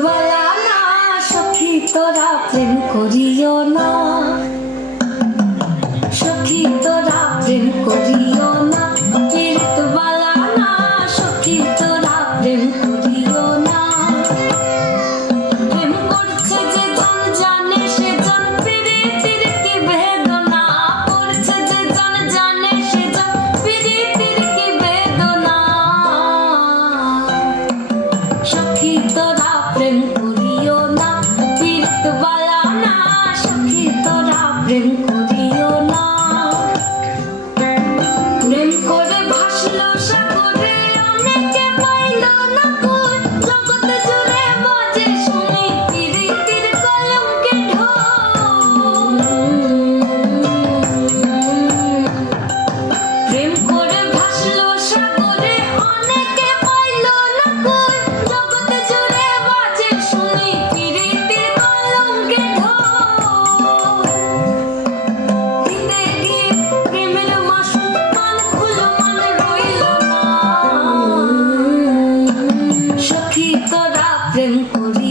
বলা না সখী তোরা প্রেম করিও না, সখী তোরা প্রেম করিও না, পীড়িত বলা না সখী তোরা প্রেম করিও না। প্রেম করছে যে জন জানে সে জন পীড়িতির কি বেদনা, করছে যে জন জানে সে জন পীড়িতির কি বেদনা। সখী তোরা প্রেম করিও না, পীড়িত বলা না সখী তোরা প্রেম করিও না। প্রেম করে ভাসলো সাগরে অনেকে পাইল না কই, জগতে জুড়ে বাজে শুনি পীড়িতির কলঙ্কে ঢোল। প্রেম করে ভাসলো সাগরে অনেকে পাইল না কই, জগতে জুড়ে বাজে শুনি পীড়িতির কলঙ্কে ঢোল। দিতে গিয়ে প্রেমের মাসুম মান খুলো মান রইল না, সখী তোরা প্রেম করি